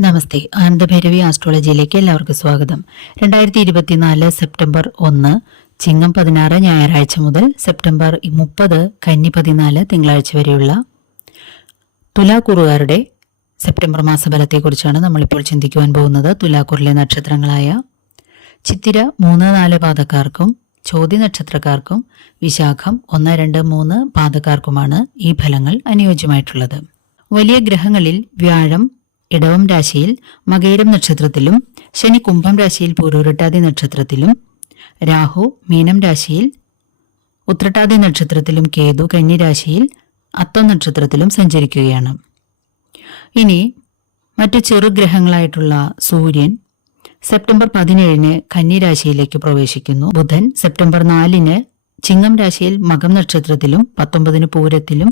നമസ്തേ. ആനന്ദഭൈരവി ആസ്ട്രോളജിയിലേക്ക് എല്ലാവർക്കും സ്വാഗതം. രണ്ടായിരത്തി ഇരുപത്തിനാല് സെപ്റ്റംബർ ഒന്ന് ചിങ്ങം പതിനാറ് ഞായറാഴ്ച മുതൽ സെപ്റ്റംബർ മുപ്പത് കന്നി പതിനാല് തിങ്കളാഴ്ച വരെയുള്ള തുലാക്കുറുകാരുടെ സെപ്റ്റംബർ മാസഫലത്തെക്കുറിച്ചാണ് നമ്മളിപ്പോൾ ചിന്തിക്കുവാൻ പോകുന്നത്. തുലാക്കുറിലെ നക്ഷത്രങ്ങളായ ചിത്തിര മൂന്ന് നാല് പാതക്കാർക്കും ചോതി നക്ഷത്രക്കാർക്കും വിശാഖം ഒന്ന് രണ്ട് മൂന്ന് പാതക്കാർക്കുമാണ് ഈ ഫലങ്ങൾ അനുയോജ്യമായിട്ടുള്ളത്. വലിയ ഗ്രഹങ്ങളിൽ വ്യാഴം ഇടവം രാശിയിൽ മകേരം നക്ഷത്രത്തിലും ശനി കുംഭം രാശിയിൽ പൂരുരുട്ടാതി നക്ഷത്രത്തിലും രാഹു മീനം രാശിയിൽ ഉത്രട്ടാതി നക്ഷത്രത്തിലും കേതു കന്നി രാശിയിൽ അത്തം നക്ഷത്രത്തിലും സഞ്ചരിക്കുകയാണ്. ഇനി മറ്റ് ചെറുഗ്രഹങ്ങളായിട്ടുള്ള സൂര്യൻ സെപ്റ്റംബർ പതിനേഴിന് കന്നി രാശിയിലേക്ക് പ്രവേശിക്കുന്നു. ബുധൻ സെപ്റ്റംബർ നാലിന് ചിങ്ങം രാശിയിൽ മകം നക്ഷത്രത്തിലും പത്തൊമ്പതിന് പൂരത്തിലും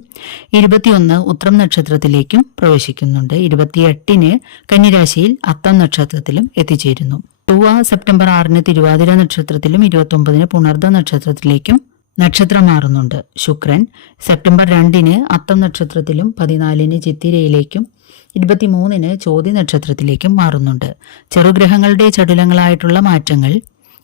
ഇരുപത്തിയൊന്ന് ഉത്രം നക്ഷത്രത്തിലേക്കും പ്രവേശിക്കുന്നുണ്ട്. ഇരുപത്തിയെട്ടിന് കന്നിരാശിയിൽ അത്തം നക്ഷത്രത്തിലും എത്തിച്ചേരുന്നു. ചൊവ്വ സെപ്റ്റംബർ ആറിന് തിരുവാതിര നക്ഷത്രത്തിലും ഇരുപത്തൊമ്പതിന് പുണർദ നക്ഷത്രത്തിലേക്കും നക്ഷത്രം മാറുന്നുണ്ട്. ശുക്രൻ സെപ്റ്റംബർ രണ്ടിന് അത്തം നക്ഷത്രത്തിലും പതിനാലിന് ചിത്തിരയിലേക്കും ഇരുപത്തിമൂന്നിന് ചോതി നക്ഷത്രത്തിലേക്കും മാറുന്നുണ്ട്. ചെറുഗ്രഹങ്ങളുടെ ചടുലങ്ങളായിട്ടുള്ള മാറ്റങ്ങൾ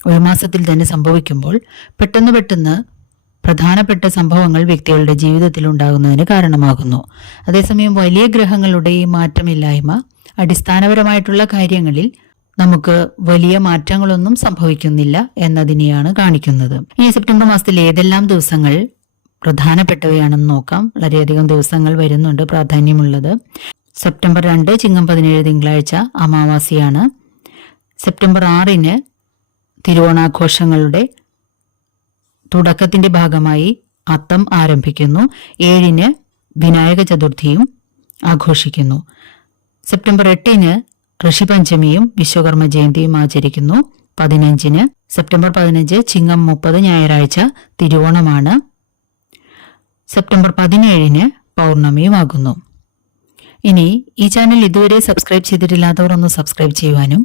ഒരു മാസത്തിൽ തന്നെ സംഭവിക്കുമ്പോൾ പെട്ടെന്ന് പെട്ടെന്ന് പ്രധാനപ്പെട്ട സംഭവങ്ങൾ വ്യക്തികളുടെ ജീവിതത്തിൽ ഉണ്ടാകുന്നതിന് കാരണമാകുന്നു. അതേസമയം വലിയ ഗ്രഹങ്ങളുടെ ഈ മാറ്റമില്ലായ്മ അടിസ്ഥാനപരമായിട്ടുള്ള കാര്യങ്ങളിൽ നമുക്ക് വലിയ മാറ്റങ്ങളൊന്നും സംഭവിക്കുന്നില്ല എന്നതിനെയാണ് കാണിക്കുന്നത്. ഈ സെപ്റ്റംബർ മാസത്തിൽ ഏതെല്ലാം ദിവസങ്ങൾ പ്രധാനപ്പെട്ടവയാണെന്ന് നോക്കാം. വളരെയധികം ദിവസങ്ങൾ വരുന്നുണ്ട് പ്രാധാന്യമുള്ളത്. സെപ്റ്റംബർ രണ്ട് ചിങ്ങം പതിനേഴ് തിങ്കളാഴ്ച അമാവാസിയാണ്. സെപ്റ്റംബർ ആറിന് തിരുവോണാഘോഷങ്ങളുടെ തുടക്കത്തിന്റെ ഭാഗമായി അത്തം ആരംഭിക്കുന്നു. ഏഴിന് വിനായക ചതുർത്ഥിയും ആഘോഷിക്കുന്നു. സെപ്റ്റംബർ എട്ടിന് ഋഷിപഞ്ചമിയും വിശ്വകർമ്മ ജയന്തിയും ആചരിക്കുന്നു. പതിനഞ്ചിന് സെപ്റ്റംബർ പതിനഞ്ച് ചിങ്ങം മുപ്പത് ഞായറാഴ്ച തിരുവോണമാണ്. സെപ്റ്റംബർ പതിനേഴിന് പൗർണമിയുമാകുന്നു ഇനി ഈ ചാനൽ ഇതുവരെ സബ്സ്ക്രൈബ് ചെയ്തിട്ടില്ലാത്തവർ ഒന്ന് സബ്സ്ക്രൈബ് ചെയ്യുവാനും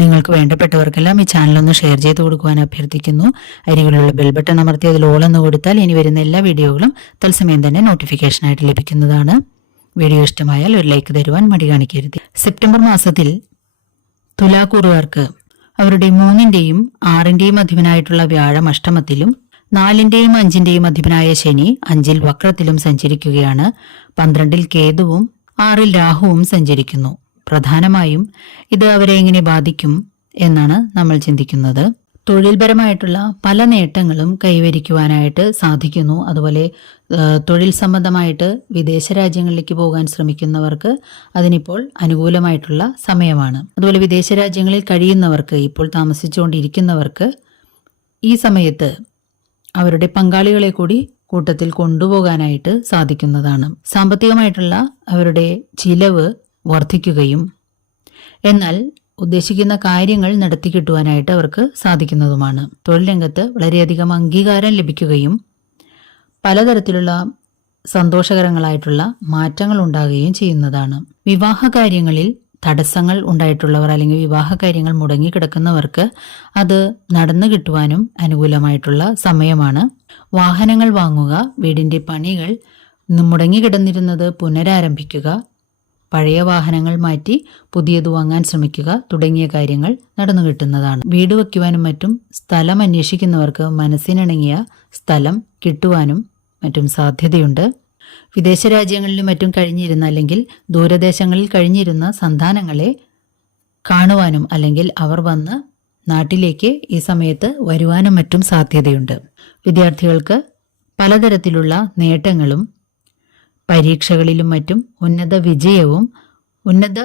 നിങ്ങൾക്ക് വേണ്ടപ്പെട്ടവർക്കെല്ലാം ഈ ചാനൽ ഒന്ന് ഷെയർ ചെയ്ത് കൊടുക്കുവാൻ അഭ്യർത്ഥിക്കുന്നു. അരികിലുള്ള ബെൽ ബട്ടൺ അമർത്തി അതിൽ ഓൾ എന്ന് കൊടുത്താൽ ഇനി വരുന്ന എല്ലാ വീഡിയോകളും തത്സമയം തന്നെ നോട്ടിഫിക്കേഷനായിട്ട് ലഭിക്കുന്നതാണ്. വീഡിയോ ഇഷ്ടമായാൽ ഒരു ലൈക്ക് തരുവാൻ മടി കാണിക്കരുത്. സെപ്റ്റംബർ മാസത്തിൽ തുലാക്കൂറുകാർക്ക് അവരുടെ മൂന്നിന്റെയും ആറിന്റെയും അധിപനായിട്ടുള്ള വ്യാഴം അഷ്ടമത്തിലും നാലിന്റെയും അഞ്ചിന്റെയും അധിപനായ ശനി അഞ്ചിൽ വക്രത്തിലും സഞ്ചരിക്കുകയാണ്. പന്ത്രണ്ടിൽ കേതുവും ആറിൽ രാഹുവും സഞ്ചരിക്കുന്നു. പ്രധാനമായും ഇത് അവരെ എങ്ങനെ ബാധിക്കും എന്നാണ് നമ്മൾ ചിന്തിക്കുന്നത്. തൊഴിൽപരമായിട്ടുള്ള പല നേട്ടങ്ങളും കൈവരിക്കുവാനായിട്ട് സാധിക്കുന്നു. അതുപോലെ തൊഴിൽ സംബന്ധമായിട്ട് വിദേശ രാജ്യങ്ങളിലേക്ക് പോകാൻ ശ്രമിക്കുന്നവർക്ക് അതിനിപ്പോൾ അനുകൂലമായിട്ടുള്ള സമയമാണ്. അതുപോലെ വിദേശ രാജ്യങ്ങളിൽ കഴിയുന്നവർക്ക് ഇപ്പോൾ താമസിച്ചുകൊണ്ടിരിക്കുന്നവർക്ക് ഈ സമയത്ത് അവരുടെ പങ്കാളികളെ കൂടി കൂട്ടത്തിൽ കൊണ്ടുപോകാനായിട്ട് സാധിക്കുന്നതാണ്. സാമ്പത്തികമായിട്ടുള്ള അവരുടെ ചിലവ് വർദ്ധിക്കുകയും എന്നാൽ ഉദ്ദേശിക്കുന്ന കാര്യങ്ങൾ നടത്തി കിട്ടുവാനായിട്ട് അവർക്ക് സാധിക്കുന്നതുമാണ്. തൊഴിൽ രംഗത്ത് വളരെയധികം അംഗീകാരം ലഭിക്കുകയും പലതരത്തിലുള്ള സന്തോഷകരങ്ങളായിട്ടുള്ള മാറ്റങ്ങൾ ഉണ്ടാകുകയും ചെയ്യുന്നതാണ്. വിവാഹ കാര്യങ്ങളിൽ തടസ്സങ്ങൾ ഉണ്ടായിട്ടുള്ളവർ അല്ലെങ്കിൽ വിവാഹ കാര്യങ്ങൾ മുടങ്ങിക്കിടക്കുന്നവർക്ക് അത് നടന്നു കിട്ടുവാനും അനുകൂലമായിട്ടുള്ള സമയമാണ്. വാഹനങ്ങൾ വാങ്ങുക വീടിന്റെ പണികൾ മുടങ്ങിക്കിടന്നിരുന്നത് പുനരാരംഭിക്കുക പഴയ വാഹനങ്ങൾ മാറ്റി പുതിയത് വാങ്ങാൻ ശ്രമിക്കുക തുടങ്ങിയ കാര്യങ്ങൾ നടന്നു കിട്ടുന്നതാണ്. വീട് വയ്ക്കുവാനും മറ്റും സ്ഥലം അന്വേഷിക്കുന്നവർക്ക് മനസ്സിനിണങ്ങിയ സ്ഥലം കിട്ടുവാനും മറ്റും സാധ്യതയുണ്ട്. വിദേശ രാജ്യങ്ങളിലും മറ്റും കഴിഞ്ഞിരുന്ന അല്ലെങ്കിൽ ദൂരദേശങ്ങളിൽ കഴിഞ്ഞിരുന്ന സന്താനങ്ങളെ കാണുവാനും അല്ലെങ്കിൽ അവർ വന്ന് നാട്ടിലേക്ക് ഈ സമയത്ത് വരുവാനും മറ്റും സാധ്യതയുണ്ട്. വിദ്യാർത്ഥികൾക്ക് പലതരത്തിലുള്ള നേട്ടങ്ങളും പരീക്ഷകളിലും മറ്റും ഉന്നത വിജയവും ഉന്നത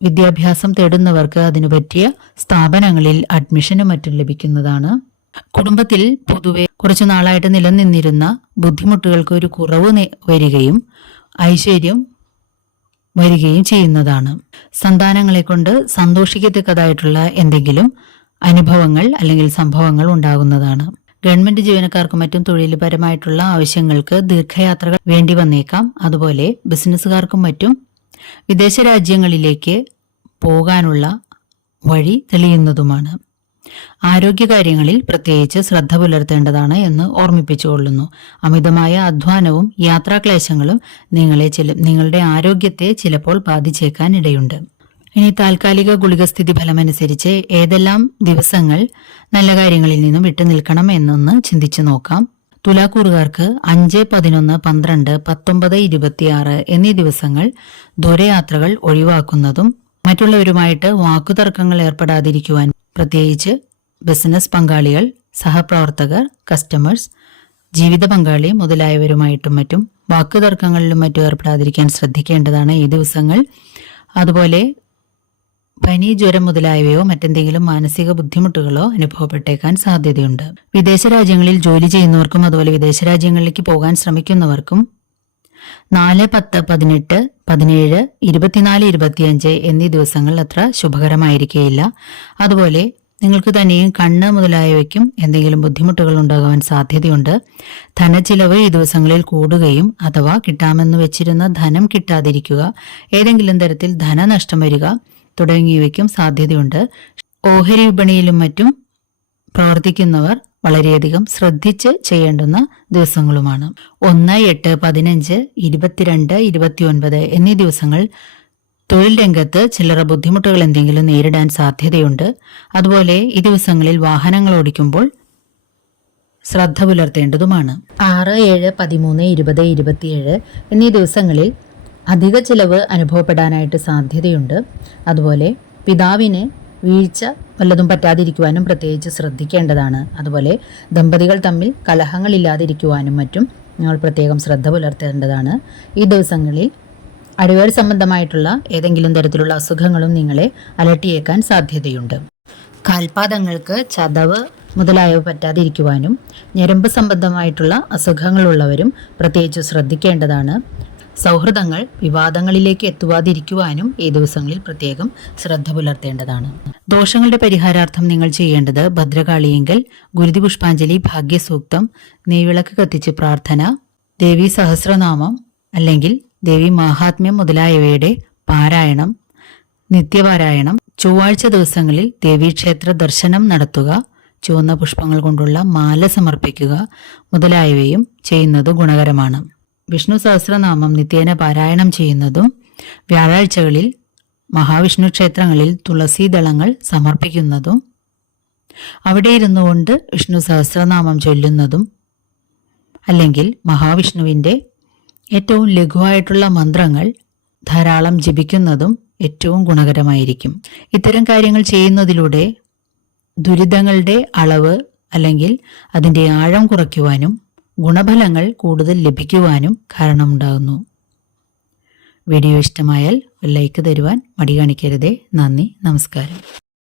വിദ്യാഭ്യാസം തേടുന്നവർക്ക് അതിനു പറ്റിയ സ്ഥാപനങ്ങളിൽ അഡ്മിഷനും മറ്റും ലഭിക്കുന്നതാണ്. കുടുംബത്തിൽ പൊതുവെ കുറച്ചു നാളായിട്ട് നിലനിന്നിരുന്ന ബുദ്ധിമുട്ടുകൾക്ക് ഒരു കുറവ് വരികയും ഐശ്വര്യം വരികയും ചെയ്യുന്നതാണ്. സന്താനങ്ങളെ കൊണ്ട് സന്തോഷിക്കത്തക്കതായിട്ടുള്ള എന്തെങ്കിലും അനുഭവങ്ങൾ അല്ലെങ്കിൽ സംഭവങ്ങൾ ഉണ്ടാകുന്നതാണ്. ഗവൺമെന്റ് ജീവനക്കാർക്കും മറ്റും തൊഴിൽപരമായിട്ടുള്ള ആവശ്യങ്ങൾക്ക് ദീർഘയാത്രകൾ വേണ്ടി വന്നേക്കാം. അതുപോലെ ബിസിനസ്സുകാർക്കും മറ്റും വിദേശ രാജ്യങ്ങളിലേക്ക് പോകാനുള്ള വഴി തെളിയുന്നതുമാണ്. ആരോഗ്യകാര്യങ്ങളിൽ പ്രത്യേകിച്ച് ശ്രദ്ധ പുലർത്തേണ്ടതാണ് എന്ന് ഓർമ്മിപ്പിച്ചുകൊള്ളുന്നു. അമിതമായ അധ്വാനവും യാത്രാക്ലേശങ്ങളും നിങ്ങളെ ചില നിങ്ങളുടെ ആരോഗ്യത്തെ ചിലപ്പോൾ ബാധിച്ചേക്കാൻ ഇടയുണ്ട് ഇനി താൽക്കാലിക ഗുളിക സ്ഥിതി ഫലമനുസരിച്ച് ഏതെല്ലാം ദിവസങ്ങൾ നല്ല കാര്യങ്ങളിൽ നിന്നും വിട്ടു നിൽക്കണം എന്നൊന്ന് ചിന്തിച്ചു നോക്കാം. തുലാക്കൂറുകാർക്ക് അഞ്ച് പതിനൊന്ന് പന്ത്രണ്ട് പത്തൊമ്പത് ഇരുപത്തിയാറ് എന്നീ ദിവസങ്ങൾ ദൂരയാത്രകൾ ഒഴിവാക്കുന്നതും മറ്റുള്ളവരുമായിട്ട് വാക്കുതർക്കങ്ങൾ ഏർപ്പെടാതിരിക്കുവാൻ പ്രത്യേകിച്ച് ബിസിനസ് പങ്കാളികൾ സഹപ്രവർത്തകർ കസ്റ്റമേഴ്സ് ജീവിത പങ്കാളി മുതലായവരുമായിട്ടും മറ്റും വാക്കുതർക്കങ്ങളിലും മറ്റും ഏർപ്പെടാതിരിക്കാൻ ശ്രദ്ധിക്കേണ്ടതാണ് ഈ ദിവസങ്ങൾ. അതുപോലെ പനി ജ്വരം മുതലായവയോ മറ്റെന്തെങ്കിലും മാനസിക ബുദ്ധിമുട്ടുകളോ അനുഭവപ്പെട്ടേക്കാൻ സാധ്യതയുണ്ട്. വിദേശ രാജ്യങ്ങളിൽ ജോലി ചെയ്യുന്നവർക്കും അതുപോലെ വിദേശ രാജ്യങ്ങളിലേക്ക് പോകാൻ ശ്രമിക്കുന്നവർക്കും നാല് പത്ത് പതിനെട്ട് പതിനേഴ് ഇരുപത്തിനാല് ഇരുപത്തിയഞ്ച് എന്നീ ദിവസങ്ങൾ അത്ര ശുഭകരമായിരിക്കുകയില്ല അതുപോലെ നിങ്ങൾക്ക് തന്നെയും കണ്ണ് മുതലായവയ്ക്കും എന്തെങ്കിലും ബുദ്ധിമുട്ടുകൾ ഉണ്ടാകാൻ സാധ്യതയുണ്ട്. ധനച്ചിലവ് ഈ ദിവസങ്ങളിൽ കൂടുകയും അഥവാ കിട്ടാമെന്ന് വെച്ചിരുന്ന ധനം കിട്ടാതിരിക്കുക. ഏതെങ്കിലും തരത്തിൽ ധനനഷ്ടം വരിക. തുടങ്ങിയവയ്ക്കും സാധ്യതയുണ്ട്. ഓഹരി വിപണിയിലും മറ്റും പ്രവർത്തിക്കുന്നവർ വളരെയധികം ശ്രദ്ധിച്ച് ചെയ്യേണ്ടുന്ന ദിവസങ്ങളുമാണ്. ഒന്ന് എട്ട് പതിനഞ്ച് ഇരുപത്തിരണ്ട് ഇരുപത്തിയൊൻപത് എന്നീ ദിവസങ്ങൾ തൊഴിൽ രംഗത്ത് ചില്ലറ ബുദ്ധിമുട്ടുകൾ എന്തെങ്കിലും നേരിടാൻ സാധ്യതയുണ്ട്. അതുപോലെ ഈ ദിവസങ്ങളിൽ വാഹനങ്ങൾ ഓടിക്കുമ്പോൾ ശ്രദ്ധ പുലർത്തേണ്ടതുമാണ്. ആറ് ഏഴ് പതിമൂന്ന് ഇരുപത് ഇരുപത്തിയേഴ് എന്നീ ദിവസങ്ങളിൽ അധിക ചിലവ് അനുഭവപ്പെടാനായിട്ട് സാധ്യതയുണ്ട്. അതുപോലെ പിതാവിന് വീഴ്ച വല്ലതും പറ്റാതിരിക്കുവാനും പ്രത്യേകിച്ച് ശ്രദ്ധിക്കേണ്ടതാണ്. അതുപോലെ ദമ്പതികൾ തമ്മിൽ കലഹങ്ങളില്ലാതിരിക്കുവാനും മറ്റും നിങ്ങൾ പ്രത്യേകം ശ്രദ്ധ പുലർത്തേണ്ടതാണ്. ഈ ദിവസങ്ങളിൽ അടിവേർ സംബന്ധമായിട്ടുള്ള ഏതെങ്കിലും തരത്തിലുള്ള അസുഖങ്ങളും നിങ്ങളെ അലട്ടിയേക്കാൻ സാധ്യതയുണ്ട്. കാൽപാദങ്ങൾക്ക് ചതവ് മുതലായവ പറ്റാതിരിക്കുവാനും ഞരമ്പ് സംബന്ധമായിട്ടുള്ള അസുഖങ്ങളുള്ളവരും പ്രത്യേകിച്ച് ശ്രദ്ധിക്കേണ്ടതാണ്. സൗഹൃദങ്ങൾ വിവാദങ്ങളിലേക്ക് എത്തുവാതിരിക്കുവാനും ഈ ദിവസങ്ങളിൽ പ്രത്യേകം ശ്രദ്ധ പുലർത്തേണ്ടതാണ്. ദോഷങ്ങളുടെ പരിഹാരാർത്ഥം നിങ്ങൾ ചെയ്യേണ്ടത് ഭദ്രകാളിയെങ്കിൽ ഗുരുതി പുഷ്പാഞ്ജലി ഭാഗ്യസൂക്തം നെയ്വിളക്ക് കത്തിച്ച് പ്രാർത്ഥന ദേവി സഹസ്രനാമം അല്ലെങ്കിൽ ദേവി മാഹാത്മ്യം മുതലായവയുടെ പാരായണം നിത്യപാരായണം ചൊവ്വാഴ്ച ദിവസങ്ങളിൽ ദേവീക്ഷേത്ര ദർശനം നടത്തുക ചുവന്ന പുഷ്പങ്ങൾ കൊണ്ടുള്ള മാല സമർപ്പിക്കുക മുതലായവയും ചെയ്യുന്നത് ഗുണകരമാണ്. വിഷ്ണു സഹസ്രനാമം നിത്യേന പാരായണം ചെയ്യുന്നതും വ്യാഴാഴ്ചകളിൽ മഹാവിഷ്ണു ക്ഷേത്രങ്ങളിൽ തുളസീദളങ്ങൾ സമർപ്പിക്കുന്നതും അവിടെ ഇരുന്നു കൊണ്ട് വിഷ്ണു സഹസ്രനാമം ചൊല്ലുന്നതും അല്ലെങ്കിൽ മഹാവിഷ്ണുവിന്റെ ഏറ്റവും ലഘുവായിട്ടുള്ള മന്ത്രങ്ങൾ ധാരാളം ജപിക്കുന്നതും ഏറ്റവും ഗുണകരമായിരിക്കും. ഇത്തരം കാര്യങ്ങൾ ചെയ്യുന്നതിലൂടെ ദുരിതങ്ങളുടെ അളവ് അല്ലെങ്കിൽ അതിന്റെ ആഴം കുറയ്ക്കുവാനും ഗുണഫലങ്ങൾ കൂടുതൽ ലഭിക്കുവാനും കാരണമുണ്ടാകുന്നു. വീഡിയോ ഇഷ്ടമായാൽ ലൈക്ക് തരുവാൻ മടി കാണിക്കരുതേ. നന്ദി. നമസ്കാരം.